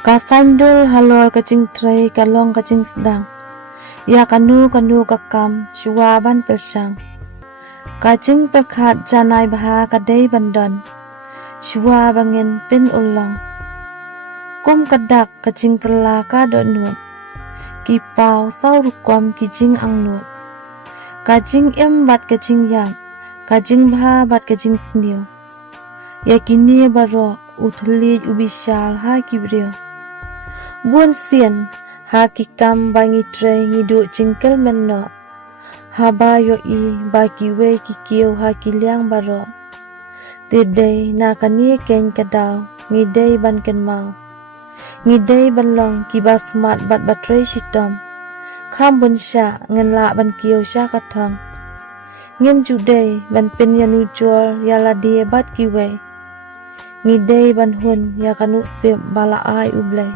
Kasandul halor kacing tray kalong kacing sedang. Ya kanu kakam syuaban persang. Kacing perkat janai baha kadai bandon. Syua bangin pin ulang. Kum kadak kacing tela kadot nuot. Kipau sau rukwam kijing ang nuot. Kacing em bat kacing yam. Kacing baha bat kacing sendiu. Ya kini baro uthli ubishal ha kibrio. Buon sien ha kikam bangi tray ngidu cingkel menno. Ha bayo i ba kiwe kikiu ha kiliang baro. Tidai na kani keng kadaw ngidai ban ken mau. Ngidai ban long kibas mat bat batray shitom. Kham bun sya ngenla ban kiu sya katong. Ngem judai ban pen yanu jol yala die bat kiwe. Ngidai ban hun ya kanu sip bala ai ublay.